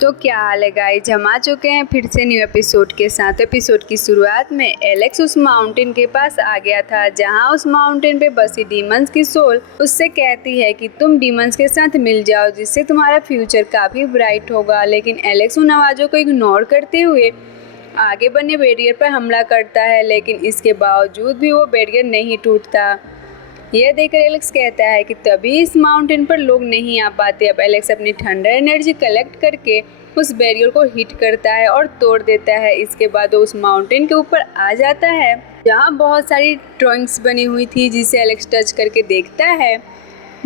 तो क्या हाल है गाइज, हम आ चुके हैं फिर से न्यू एपिसोड के साथ। एपिसोड की शुरुआत में एलेक्स उस माउंटेन के पास आ गया था जहां उस माउंटेन पे बसी डीमंस की सोल उससे कहती है कि तुम डीमंस के साथ मिल जाओ जिससे तुम्हारा फ्यूचर काफ़ी ब्राइट होगा। लेकिन एलेक्स उन आवाज़ों को इग्नोर करते हुए आगे बने बैरियर पर हमला करता है, लेकिन इसके बावजूद भी वो बैरियर नहीं टूटता। यह देखकर एलेक्स कहता है कि तभी इस माउंटेन पर लोग नहीं आ पाते। अब एलेक्स अपनी थंडर एनर्जी कलेक्ट करके उस बैरियर को हिट करता है और तोड़ देता है। इसके बाद वो उस माउंटेन के ऊपर आ जाता है जहाँ बहुत सारी ड्राइंग्स बनी हुई थी जिसे एलेक्स टच करके देखता है।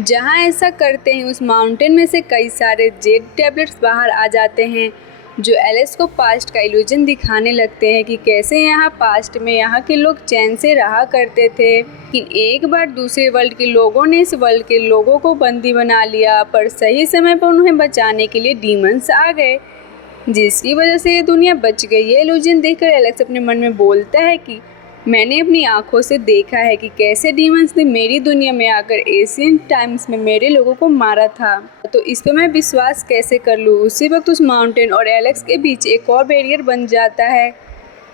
जहाँ ऐसा करते हैं उस माउंटेन में से कई सारे जेड टैबलेट्स बाहर आ जाते हैं जो एलेक्स को पास्ट का इल्यूजन दिखाने लगते हैं कि कैसे यहाँ पास्ट में यहाँ के लोग चैन से रहा करते थे, लेकिन एक बार दूसरे वर्ल्ड के लोगों ने इस वर्ल्ड के लोगों को बंदी बना लिया। पर सही समय पर उन्हें बचाने के लिए डीमंस आ गए जिसकी वजह से ये दुनिया बच गई। ये इल्यूजन देखकर एलेक्स अपने मन में बोलता है कि मैंने अपनी आंखों से देखा है कि कैसे डीमंस ने मेरी दुनिया में आकर एशियन टाइम्स में मेरे लोगों को मारा था, तो इस पे मैं विश्वास कैसे कर लूँ। उसी वक्त उस माउंटेन और एलेक्स के बीच एक और बैरियर बन जाता है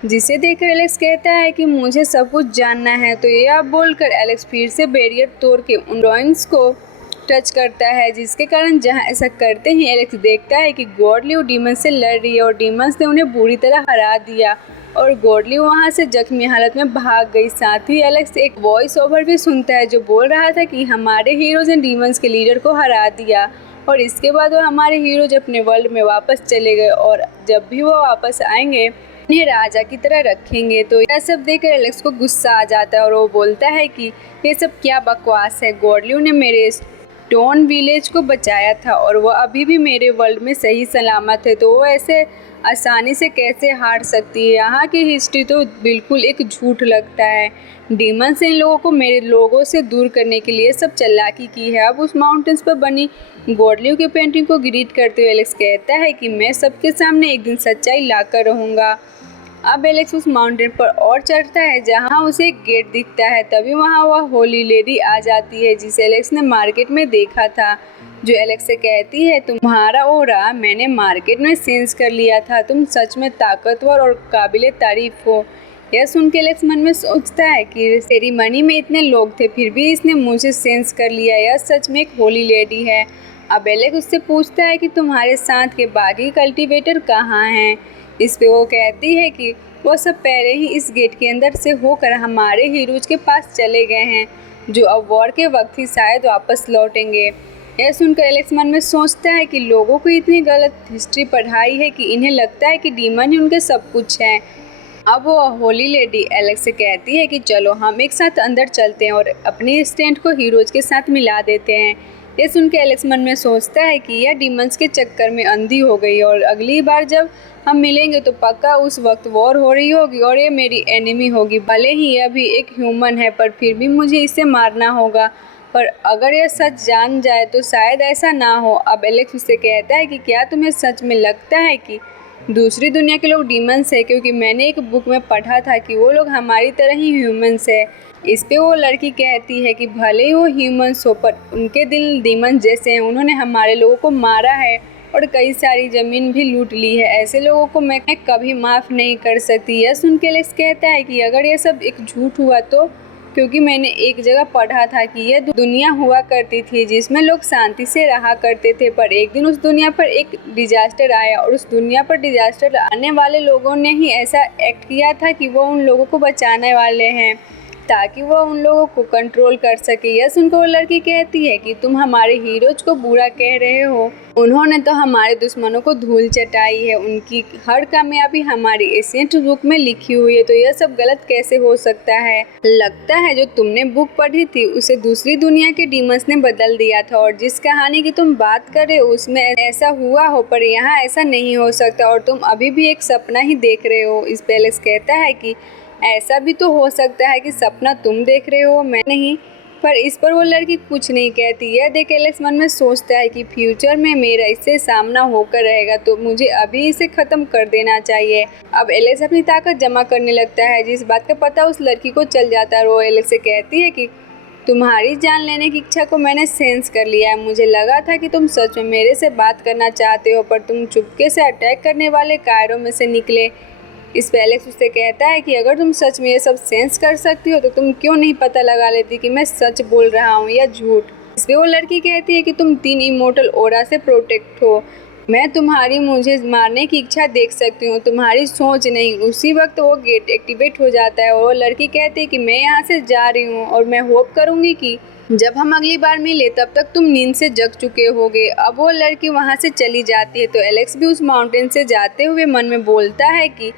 जिसे देखकर एलेक्स कहता है कि मुझे सब कुछ जानना है। तो ये आप बोलकर एलेक्स फिर से बैरियर तोड़ के उन ड्राइंग्स को टच करता है, जिसके कारण जहां ऐसा करते ही एलेक्स देखता है कि गॉडली डीमंस से लड़ रही है और डीमंस ने उन्हें बुरी तरह हरा दिया और गॉडली वहां से जख्मी हालत में भाग गई। साथ ही एलेक्स एक वॉइस ओवर भी सुनता है जो बोल रहा था कि हमारे हीरोज ने डीमंस के लीडर को हरा दिया और इसके बाद वो हमारे हीरोज अपने वर्ल्ड में वापस चले गए और जब भी वो वापस आएंगे उन्हें राजा की तरह रखेंगे। तो यह सब देखकर एलेक्स को गुस्सा आ जाता है और वो बोलता है कि ये सब क्या बकवास है। गॉडली ने मेरे स्टोन विलेज को बचाया था और वो अभी भी मेरे वर्ल्ड में सही सलामत है, तो वो ऐसे आसानी से कैसे हार सकती है। यहाँ की हिस्ट्री तो बिल्कुल एक झूठ लगता है। डीमंस इन लोगों को मेरे लोगों से दूर करने के लिए सब चालाकी की है। अब उस माउंटेन्स पर बनी गॉडली की पेंटिंग को ग्रीट करते हुए एलेक्स कहता है कि मैं सबके सामने एक दिन सच्चाई लाकर रहूँगा। अब एलेक्स उस माउंटेन पर और चढ़ता है जहां उसे एक गेट दिखता है। तभी वहां वह होली लेडी आ जाती है जिसे एलेक्स ने मार्केट में देखा था, जो एलेक्स से कहती है तुम्हारा ओरा मैंने मार्केट में सेंस कर लिया था, तुम सच में ताकतवर और काबिले तारीफ हो। यह सुन के एलेक्स मन में सोचता है कि सेरेमनी में इतने लोग थे फिर भी इसने मुझे सेंस कर लिया, यह सच में एक होली लेडी है। अब एलेक्स उससे पूछता है कि तुम्हारे साथ के बाकी कल्टीवेटर कहाँ हैं। इस पे वो कहती है कि वो सब पहले ही इस गेट के अंदर से होकर हमारे हीरोज के पास चले गए हैं जो अब वॉर के वक्त ही शायद वापस लौटेंगे। यह सुनकर एलेक्स मन में सोचता है कि लोगों को इतनी गलत हिस्ट्री पढ़ाई है कि इन्हें लगता है कि डीमन ही उनके सब कुछ है। अब वो होली लेडी एलेक्स से कहती है कि चलो हम एक साथ अंदर चलते हैं और अपनी स्टैंड को हीरोज के साथ मिला देते हैं। ये सुन के एलेक्स मन में सोचता है कि यह डीमंस के चक्कर में अंधी हो गई और अगली बार जब हम मिलेंगे तो पक्का उस वक्त वॉर हो रही होगी और ये मेरी एनिमी होगी। भले ही यह भी एक ह्यूमन है पर फिर भी मुझे इसे मारना होगा, पर अगर यह सच जान जाए तो शायद ऐसा ना हो। अब एलेक्स उससे कहता है कि क्या तुम्हें सच में लगता है कि दूसरी दुनिया के लोग डीमंस है, क्योंकि मैंने एक बुक में पढ़ा था कि वो लोग हमारी तरह ही ह्यूमंस है। इस पे वो लड़की कहती है कि भले ही वो ह्यूमंस हो पर उनके दिल डीमंस जैसे हैं, उन्होंने हमारे लोगों को मारा है और कई सारी ज़मीन भी लूट ली है, ऐसे लोगों को मैं कभी माफ़ नहीं कर सकती। यह सुन के एलेक्स कहता है कि अगर यह सब एक झूठ हुआ तो, क्योंकि मैंने एक जगह पढ़ा था कि यह दुनिया हुआ करती थी जिसमें लोग शांति से रहा करते थे, पर एक दिन उस दुनिया पर एक डिजास्टर आया और उस दुनिया पर डिजास्टर आने वाले लोगों ने ही ऐसा एक्ट किया था कि वो उन लोगों को बचाने वाले हैं ताकि वो उन लोगों को कंट्रोल कर सके। यह सुनकर वो लड़की कहती है कि तुम हमारे हीरोज को बुरा कह रहे हो, उन्होंने तो हमारे दुश्मनों को धूल चटाई है, उनकी हर कामयाबी हमारी एशियंट बुक में लिखी हुई है, तो यह सब गलत कैसे हो सकता है। लगता है जो तुमने बुक पढ़ी थी उसे दूसरी दुनिया के डीमंस ने बदल दिया था और जिस कहानी की तुम बात कर रहे हो उसमें ऐसा हुआ हो, पर यहाँ ऐसा नहीं हो सकता और तुम अभी भी एक सपना ही देख रहे हो। इस पे एलेक्स कहता है कि ऐसा भी तो हो सकता है कि सपना तुम देख रहे हो, मैं नहीं। पर इस पर वो लड़की कुछ नहीं कहती। यह देख एलेक्स मन में सोचता है कि फ्यूचर में मेरा इससे सामना होकर रहेगा तो मुझे अभी इसे ख़त्म कर देना चाहिए। अब एलेक्स अपनी ताकत जमा करने लगता है, जिस बात का पता उस लड़की को चल जाता है। वो एलेक्स से कहती है कि तुम्हारी जान लेने की इच्छा को मैंने सेंस कर लिया है। मुझे लगा था कि तुम सच में मेरे से बात करना चाहते हो, पर तुम चुपके से अटैक करने वाले कायरों में से निकले। इस पे एलेक्स उससे कहता है कि अगर तुम सच में ये सब सेंस कर सकती हो तो तुम क्यों नहीं पता लगा लेती कि मैं सच बोल रहा हूँ या झूठ। इस पे वो लड़की कहती है कि तुम 3 इमोर्टल ओरा से प्रोटेक्ट हो। मैं तुम्हारी मुझे मारने की इच्छा देख सकती हूँ, तुम्हारी सोच नहीं। उसी वक्त वो गेट एक्टिवेट हो जाता है और वो लड़की कहती है कि मैं यहाँ से जा रही हूँ और मैं होप करूँगी कि जब हम अगली बार मिले तब तक तुम नींद से जग चुके होगे। अब वो लड़की वहाँ से चली जाती है तो एलेक्स भी उस माउंटेन से जाते हुए मन में बोलता है कि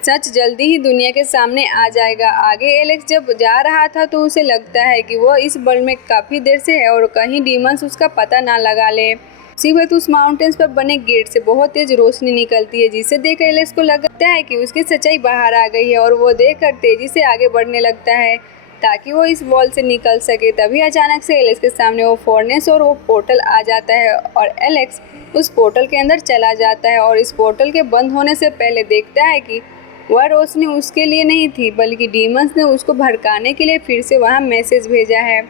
सच जल्दी ही दुनिया के सामने आ जाएगा। आगे एलेक्स जब जा रहा था तो उसे लगता है कि वो इस वर्ल्ड में काफ़ी देर से है और कहीं डीमंस उसका पता ना लगा ले। उसी वक्त उस माउंटेन्स पर बने गेट से बहुत तेज रोशनी निकलती है, जिसे देखकर एलेक्स को लगता है कि उसकी सच्चाई बाहर आ गई है और वो देखकर तेजी से आगे बढ़ने लगता है ताकि वो इस वॉल से निकल सके। तभी अचानक से एलेक्स के सामने वो फॉर्नेस और वो पोर्टल आ जाता है और एलेक्स उस पोर्टल के अंदर चला जाता है और इस पोर्टल के बंद होने से पहले देखता है कि वह रोशनी उसके लिए नहीं थी, बल्कि डीमंस ने उसको भड़काने के लिए फिर से वहाँ मैसेज भेजा है।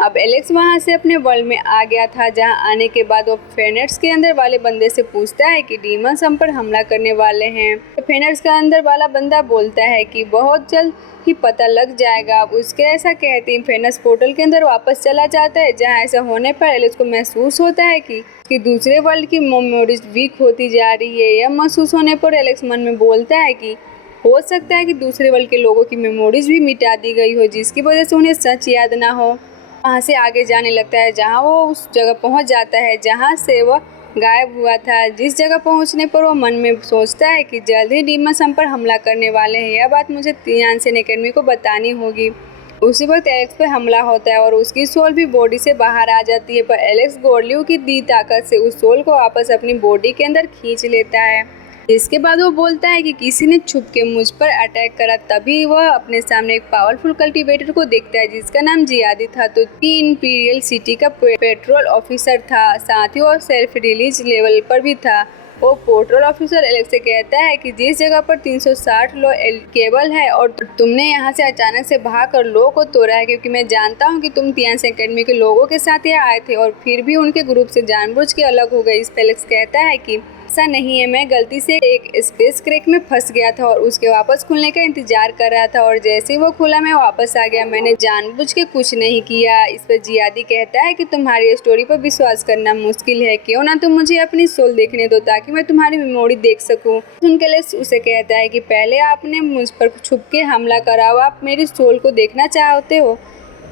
अब एलेक्स वहाँ से अपने वर्ल्ड में आ गया था, जहाँ आने के बाद वो फेनर्स के अंदर वाले बंदे से पूछता है कि डीमंस हम पर हमला करने वाले हैं। तो फेनर्स का अंदर वाला बंदा बोलता है कि बहुत जल्द ही पता लग जाएगा। अब उसके ऐसा कहते ही फेनर्स पोर्टल के अंदर वापस चला जाता है, जहाँ ऐसा होने पर एलेक्स को महसूस होता है कि दूसरे वर्ल्ड की मेमोरीज वीक होती जा रही है। यह महसूस होने पर एलेक्स मन में बोलता है कि हो सकता है कि दूसरे वर्ल्ड के लोगों की मेमोरीज भी मिटा दी गई हो, जिसकी वजह से उन्हें सच याद ना हो। वहाँ से आगे जाने लगता है, जहाँ वो उस जगह पहुँच जाता है जहाँ से वह गायब हुआ था। जिस जगह पहुँचने पर वो मन में सोचता है कि जल्द ही डीमंस हम पर हमला करने वाले हैं। यह बात मुझे यानसेन एकेडमी को बतानी होगी। उसी वक्त एलेक्स पर हमला होता है और उसकी सोल भी बॉडी से बाहर आ जाती है, पर एलेक्स गोरलियो की दी ताकत से उस सोल को वापस अपनी बॉडी के अंदर खींच लेता है। इसके बाद वो बोलता है कि किसी ने छुप के मुझ पर अटैक करा। तभी वह अपने सामने एक पावरफुल कल्टीवेटर को देखता है जिसका नाम जियादी था। तो इंपीरियल सिटी का पेट्रोल ऑफिसर था, साथ ही वो सेल्फ रिलीज लेवल पर भी था। वो पेट्रोल ऑफिसर एलेक्स से कहता है कि जिस जगह पर 360 लो केबल है और तुमने यहाँ से अचानक से भागकर लो को तोड़ा है, क्योंकि मैं जानता हूँ कि तुम यानसेन एकेडमी के लोगों के साथ यहाँ आए थे और फिर भी उनके ग्रुप से जानबूझ के अलग हो गए। इस पर एलेक्स कहता है कि ऐसा नहीं है, मैं गलती से एक स्पेस क्रैक में फंस गया था और उसके वापस खुलने का इंतजार कर रहा था और जैसे ही वो खुला मैं वापस आ गया। मैंने जानबूझ के कुछ नहीं किया। इस पर जियादी कहता है कि तुम्हारी स्टोरी पर विश्वास करना मुश्किल है, क्यों ना तुम मुझे अपनी सोल देखने दो ताकि मैं तुम्हारी मेमोरी देख सकूं। सुनकर उसे कहता है कि पहले आपने मुझ पर छुप के हमला करा, आप मेरी सोल को देखना चाहते हो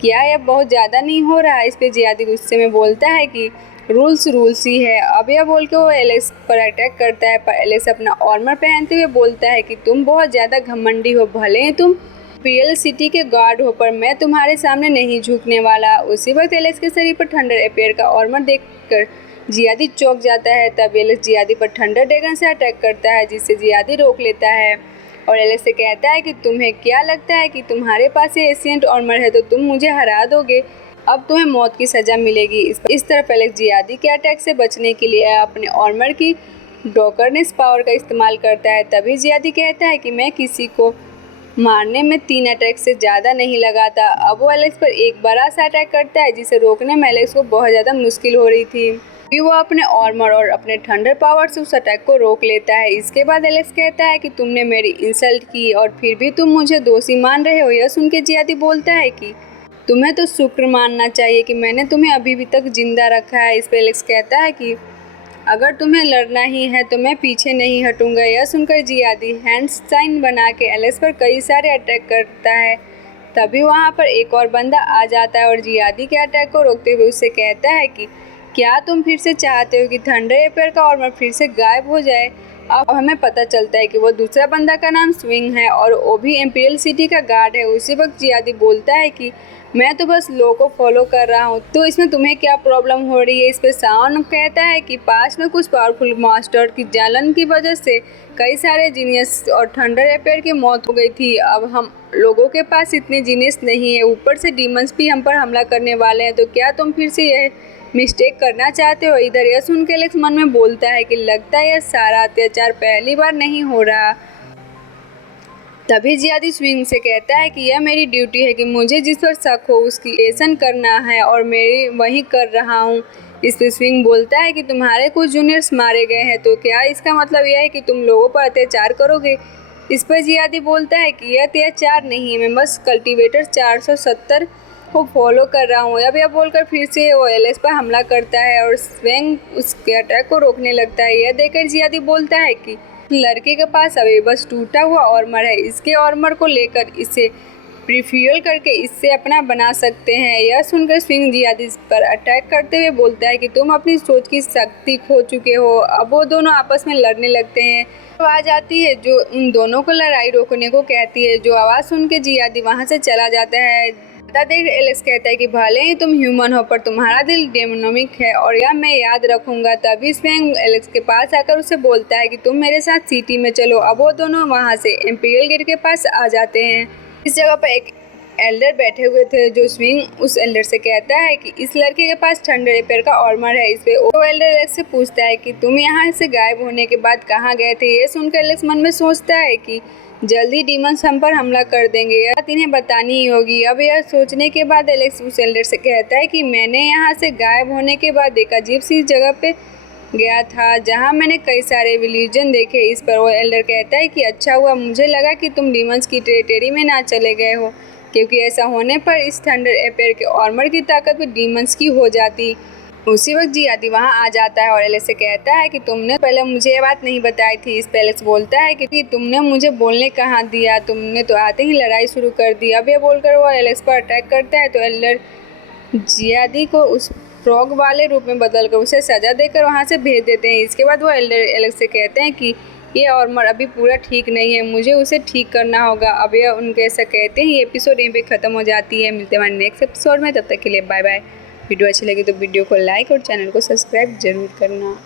क्या? यह बहुत ज़्यादा नहीं हो रहा है? इस पर जियादी गुस्से में बोलता है कि रूल्स ही है। अब यह बोल के वो एलेक्स पर अटैक करता है, पर एलेक्स अपना आर्मर पहनते हुए बोलता है कि तुम बहुत ज़्यादा घमंडी हो। भले ही तुम इंपीरियल सिटी के गार्ड हो, पर मैं तुम्हारे सामने नहीं झुकने वाला। उसी वक्त एलेक्स के शरीर पर थंडर अपेयर का आर्मर देखकर जियादी चौंक जाता है। तब एलेक्स जियादी पर थंडर ड्रैगन से अटैक करता है, जिससे जियादी रोक लेता है और एलेक्स से कहता है कि तुम्हें क्या लगता है कि तुम्हारे पास ये एशियंट आर्मर है तो तुम मुझे हरा दोगे? अब तुम्हें मौत की सज़ा मिलेगी। इस तरफ एलेक्स जियादी के अटैक से बचने के लिए अपने आर्मर की डॉकरनेस पावर का इस्तेमाल करता है। तभी जियादी कहता है कि मैं किसी को मारने में 3 अटैक से ज़्यादा नहीं लगाता। अब वो एलेक्स पर एक बड़ा सा अटैक करता है, जिसे रोकने में एलेक्स को बहुत ज़्यादा मुश्किल हो रही थी। फिर वो अपने आर्मर और अपने थंडर पावर से उस अटैक को रोक लेता है। इसके बाद एलेक्स कहता है कि तुमने मेरी इंसल्ट की और फिर भी तुम मुझे दोषी मान रहे हो। यह सुन के जियादी बोलता है कि तुम्हें तो शुक्र मानना चाहिए कि मैंने तुम्हें अभी भी तक जिंदा रखा है। इस पर एलेक्स कहता है कि अगर तुम्हें लड़ना ही है तो मैं पीछे नहीं हटूंगा। यह सुनकर जियादी हैंड साइन बना के एलेक्स पर कई सारे अटैक करता है। तभी वहाँ पर एक और बंदा आ जाता है और जियादी के अटैक को रोकते हुए उससे कहता है कि क्या तुम फिर से चाहते हो कि थंडर अपेयर का आर्मर फिर से गायब हो जाए? अब हमें पता चलता है कि वो दूसरा बंदा का नाम स्विंग है और वो भी इंपीरियल सिटी का गार्ड है। उसी वक्त जियादी बोलता है कि मैं तो बस लो को फॉलो कर रहा हूँ, तो इसमें तुम्हें क्या प्रॉब्लम हो रही है? इस पर साउन कहता है कि पास में कुछ पावरफुल मास्टर की जलन की वजह से कई सारे जीनियस और थंडर अपेयर की मौत हो गई थी। अब हम लोगों के पास इतने जीनियस नहीं है, ऊपर से डीमंस भी हम पर हमला करने वाले हैं, तो क्या तुम फिर से यह मिस्टेक करना चाहते हो? इधर यह सुन के एलेक्स मन में बोलता है कि लगता है यह सारा अत्याचार पहली बार नहीं हो रहा। तभी जियादी स्विंग से कहता है कि यह मेरी ड्यूटी है कि मुझे जिस पर शक हो उसकी लेसन करना है और मैं वही कर रहा हूँ। इस पर स्विंग बोलता है कि तुम्हारे कुछ जूनियर्स मारे गए हैं, तो क्या इसका मतलब यह है कि तुम लोगों पर अत्याचार करोगे? इस पर जियादी बोलता है कि यह अत्याचार नहीं है, मैं बस कल्टीवेटर 470 को फॉलो कर रहा हूँ। अब यह बोलकर फिर से वो एलेक्स पर हमला करता है और स्वेंग उसके अटैक को रोकने लगता है। यह देखकर जियादी बोलता है कि लड़के के पास अभी बस टूटा हुआ आर्मर है, इसके आर्मर को लेकर इसे रिफ्यूल करके इससे अपना बना सकते हैं। यह सुनकर स्विंग जियादी पर अटैक करते हुए बोलता है कि तुम अपनी सोच की शक्ति खो चुके हो। अब वो दोनों आपस में लड़ने लगते हैं। आवाज आती है जो उन दोनों को लड़ाई रोकने को कहती है। जो आवाज़ सुन के जियादी वहाँ से चला जाता है। ज़्यादा देर एलेक्स कहता है कि भले ही तुम ह्यूमन हो पर तुम्हारा दिल डेमोनिक है और यह मैं याद रखूंगा। तभी स्वेंग एलेक्स के पास आकर उसे बोलता है कि तुम मेरे साथ सिटी में चलो। अब वो दोनों वहाँ से इंपीरियल गेट के पास आ जाते हैं। इस जगह पर एक एल्डर बैठे हुए थे। जो स्विंग उस एल्डर से कहता है कि इस लड़के के पास थंडर रिपेयर का आर्मर है। इस पे वो एल्डर एलेक्स से पूछता है कि तुम यहाँ से गायब होने के बाद कहाँ गए थे? ये सुनकर एलेक्स मन में सोचता है कि जल्दी डीमंस हम पर हमला कर देंगे, यह बात इन्हें बतानी ही होगी। अब यह सोचने के बाद एलेक्स उस एल्डर से कहता है कि मैंने यहाँ से गायब होने के बाद एक अजीब सी जगह पे गया था जहाँ मैंने कई सारे विलीजन देखे। इस पर वो एल्डर कहता है कि अच्छा हुआ, मुझे लगा कि तुम डीमंस की टेरिटरी में ना चले गए हो, क्योंकि ऐसा होने पर इस थंडर एपेयर के आर्मर की ताकत भी डीमंस की हो जाती। उसी वक्त जियादी वहाँ आ जाता है और एलेक्स से कहता है कि तुमने पहले मुझे ये बात नहीं बताई थी। इस पर एलेक्स बोलता है कि तुमने मुझे बोलने कहाँ दिया, तुमने तो आते ही लड़ाई शुरू कर दी। अब ये बोलकर वो एलेक्स पर अटैक करता है तो एल्डर जियादी को उस फ्रॉग वाले रूप में बदलकर उसे सजा देकर वहाँ से भेज देते हैं। इसके बाद वो एल्डर एलेक्स से कहते हैं कि ये आर्मर अभी पूरा ठीक नहीं है, मुझे उसे ठीक करना होगा। अब ये उनके ऐसा कहते हैं। ये एपिसोड यहीं पे ख़त्म हो जाती है। मिलते हैं हमारे नेक्स्ट एपिसोड में, तब तक के लिए बाय बाय। वीडियो अच्छी लगी तो वीडियो को लाइक और चैनल को सब्सक्राइब जरूर करना।